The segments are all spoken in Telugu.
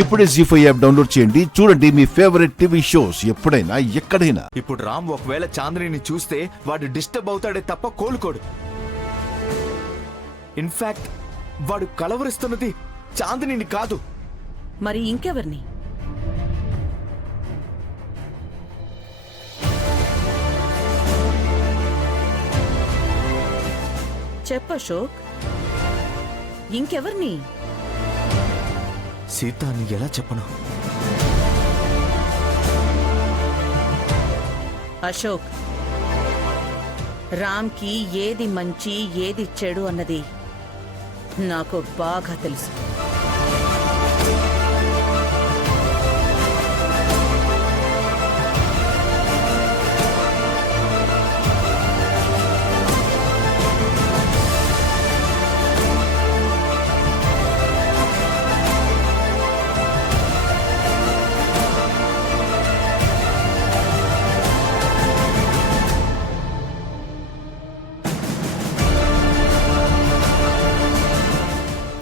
ఇప్పుడే జీ5 యాప్ డౌన్లోడ్ చేయండి. చూడండి మీ ఫేవరెట్ టీవీ షోస్ ఎప్పుడైనా ఎక్కడైనా. ఇప్పుడు రామ్ ఒకవేళ చాంద్రిని చూస్తే వాడు డిస్టర్బ్ అవుతాడే తప్ప కోలుకోడు. ఇన్ఫాక్ట్ వాడు కలవరిస్తున్నది చాంద్రిని కాదు, మరి ఇంకెవర్ని? చెప్ప అశోక్, ఇంకెవర్ని? సీత అని ఎలా చెప్పను? అశోక్, రామ్కి ఏది మంచి ఏది చెడు అన్నది నాకు బాగా తెలుసు.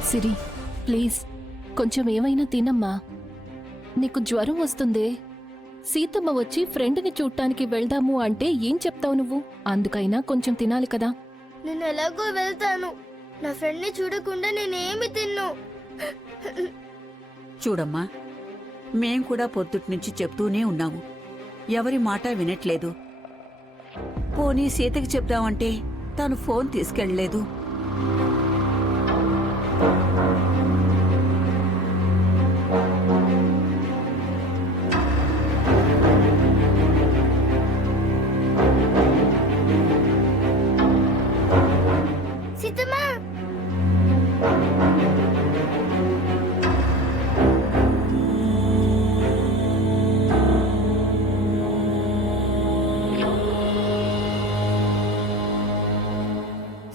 సిరి, ప్లీజ్ కొంచెం ఏమైనా తినమ్మా. నీకు జ్వరం వస్తుందే. సీతమ్మ వచ్చి ఫ్రెండ్ని చూడటానికి వెళ్దాము అంటే ఏం చెప్తావు నువ్వు? అందుకైనా కొంచెం తినాలి కదా. నేను ఎలాగో వెళ్తాను. నా ఫ్రెండ్ని చూడకుండా నేనేమి తిన్ను. చూడమ్మా, మేం కూడా పొద్దుటి నుంచి చెప్తూనే ఉన్నాము, ఎవరి మాట వినట్లేదు. పోనీ సీతకి చెప్దామంటే తను ఫోన్ తీసుకెళ్ళలేదు. సీతమ్మా,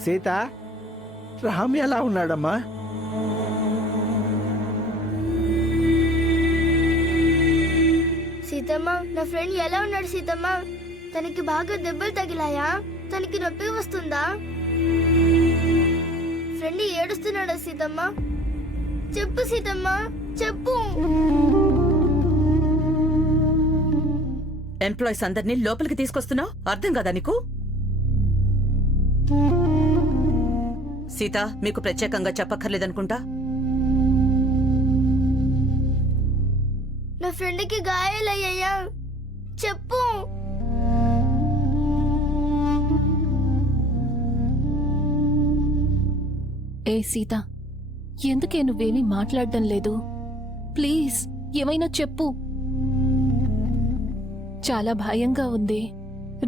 సీత, రామ్ ఎలా ఉన్నాడమ్మా? సీతమ్మ, నా ఫ్రెండ్ ఎలా ఉన్నాడు సీతమ్మ? తనకి బాగా దెబ్బలు తగిలాయా? తనకి నొప్పి వస్తుందా? ఫ్రెండ్ ఏడుస్తున్నాడా సీతమ్మ? చెప్పు సీతమ్మ, చెప్పు. ఎంప్లాయీస్ అందరినీ లోపలికి తీసుకొస్తున్నావు, అర్థం కదా నీకు? సీత, మీకు ప్రత్యేకంగా చెప్పక్కర్లేదనుకుంటా. నా ఫ్రెండ్కి గాయాలయ్యాయా? చెప్పు. ఏ సీత, ఎందుకే నువ్వేమీ మాట్లాడడం లేదు? ప్లీజ్ ఏమైనా చెప్పు. చాలా భయంగా ఉంది.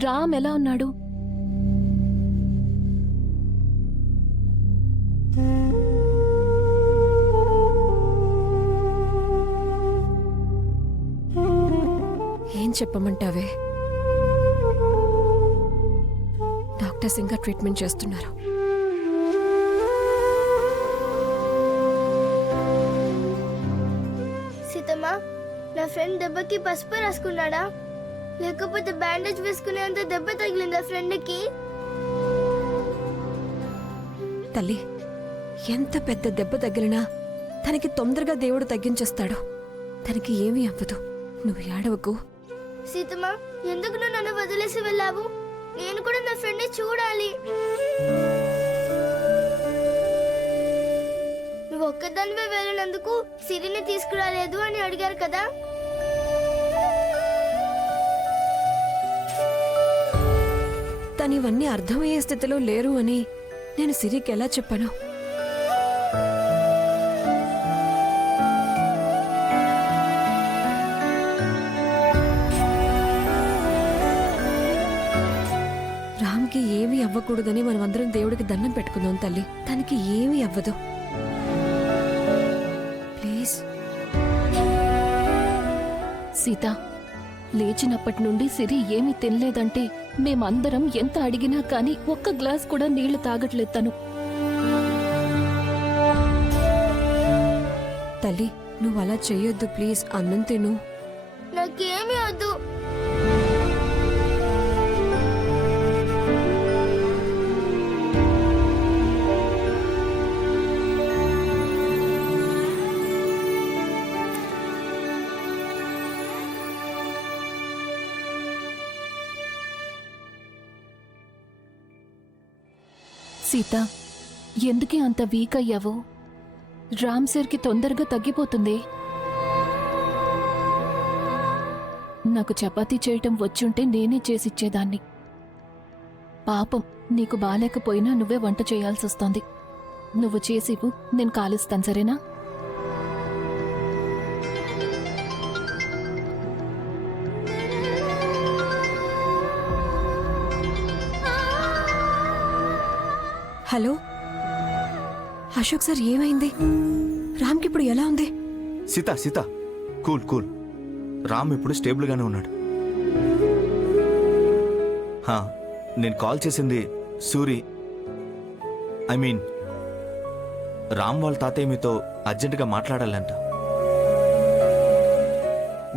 రామ్ ఎలా ఉన్నాడు? ఏం చెప్పమంటావే? డాక్టర్స్ ఇంకా ట్రీట్మెంట్ చేస్తున్నారు. సీతమ్మ, నా ఫ్రెండ్ దెబ్బకి పసుపు రాసుకున్నాడా? లేకపోతే బ్యాండేజ్ వేసుకునేంత దెబ్బ తగిలిందా ఫ్రెండ్కి? తల్లి, ఎంత పెద్ద దెబ్బ తగిలినా తనకి తొందరగా దేవుడు తగ్గించేస్తాడు. తనకి ఏమీ అవ్వదు. నువ్వు ఏడవకు. సీతమ్మ, ఎందుకు నువ్వు నన్ను వదిలేసి వెళ్ళావు? నేను కూడా నా ఫ్రెండ్ని చూడాలి. నువ్వు ఒక్కదానివే వెళ్ళినందుకు సిరిని తీసుకురాలేదు అని అడిగారు కదా. తను ఇవన్నీ అర్థమయ్యే స్థితిలో లేరు అని నేను సిరికి ఎలా చెప్పాను? రామ్కి ఏమీ అవ్వకూడదని మనమందరం దేవుడికి దండం పెట్టుకుందాం తల్లి. తనకి ఏమీ అవ్వదు. ప్లీజ్. సీత, లేచినప్పటి నుండి సిరి ఏమీ తినలేదంటే మేమందరం ఎంత అడిగినా కానీ ఒక్క గ్లాస్ కూడా నీళ్లు తాగట్లేదు తను. తల్లి, నువ్వు అలా చెయ్యొద్దు ప్లీజ్. అన్నం తిను. నాకేమీ వద్దు. సీత, ఎందుకే అంత వీక్ అయ్యావు? రామ్ సార్కి తొందరగా తగ్గిపోతుంది. నాకు చపాతీ చేయటం వచ్చుంటే నేనే చేసిచ్చేదాన్ని. పాపం, నీకు బాలేకపోయినా నువ్వే వంట చేయాల్సొస్తోంది. నువ్వు చేసివు, నేను కాలుస్తాను, సరేనా? హలో అశోక్ సార్, ఏమైంది? రామ్కి ఇప్పుడు ఎలా ఉంది? Sita cool cool. రామ్ ఇప్పుడు స్టేబుల్గానే ఉన్నాడు. హా, నేను కాల్ చేసింది సూరి, ఐ మీన్ రామ్ వాళ్ళ తాతయ్య మీతో అర్జెంటుగా మాట్లాడాలంట.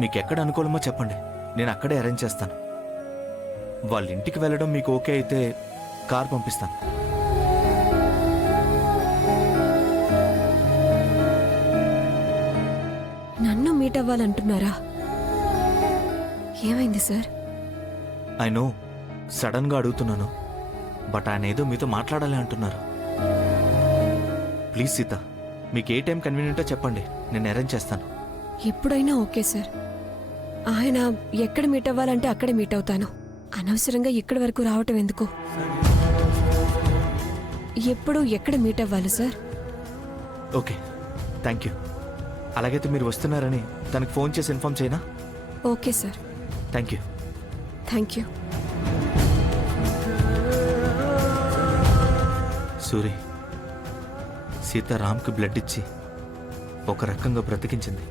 మీకు ఎక్కడ అనుకూలమో చెప్పండి, నేను అక్కడే అరేంజ్ చేస్తాను. వాళ్ళ ఇంటికి వెళ్ళడం మీకు ఓకే అయితే కార్ పంపిస్తాను. నన్ను మీట్ అవ్వాలంటున్నారా? ఏమైంది సార్? ఐ నో, సడన్గా అడుగుతున్నాను, బట్ ఆయన ఏదో మీతో మాట్లాడాలి అంటున్నారు. ప్లీజ్ సీత, మీకు ఏ టైం కన్వీనియంటో చెప్పండి, నేను అరేంజ్ చేస్తాను. ఎప్పుడైనా ఓకే సార్. ఆయన ఎక్కడ మీట్ అవ్వాలంటే అక్కడే మీట్ అవుతాను. అనవసరంగా ఇక్కడి వరకు రావటం ఎందుకు? ఎప్పుడు ఎక్కడ మీట్ అవ్వాలి సార్? Okay, thank you. అలాగైతే మీరు వస్తున్నారని తనకు ఫోన్ చేసి ఇన్ఫార్మ్ చేయనా? Okay sir. Thank you. Thank you. Suri, Sita రామ్కి బ్లడ్ ఇచ్చి ఒక రకంగా బ్రతికించింది.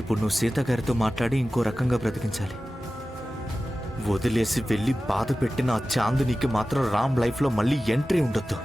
ఇప్పుడు నువ్వు సీత గారితో మాట్లాడి ఇంకో రకంగా బ్రతికించాలి. వదిలేసి వెళ్ళి బాధ పెట్టిన ఆ చాందినికి మాత్రం రామ్ లైఫ్లో మళ్ళీ ఎంట్రీ ఉండొద్దు.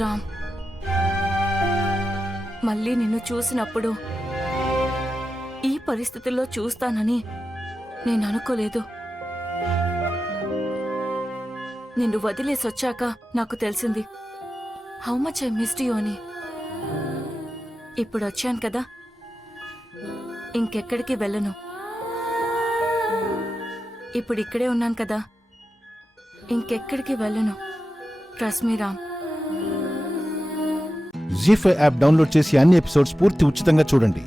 రామ్, మళ్ళీ నిన్ను చూసినప్పుడు ఈ పరిస్థితుల్లో చూస్తానని నేను అనుకోలేదు. నిన్ను వదిలేసొచ్చాక నాకు తెలిసింది how much I missed you అని. ఇప్పుడు వచ్చాను కదా, ఇంకెక్కడికి వెళ్ళను. ఇప్పుడు ఇక్కడే ఉన్నాను కదా, ఇంకెక్కడికి వెళ్ళను. Trust me Ram. ZEE5 app download చేసి అన్ని ఎపిసోడ్స్ పూర్తి ఉచితంగా చూడండి.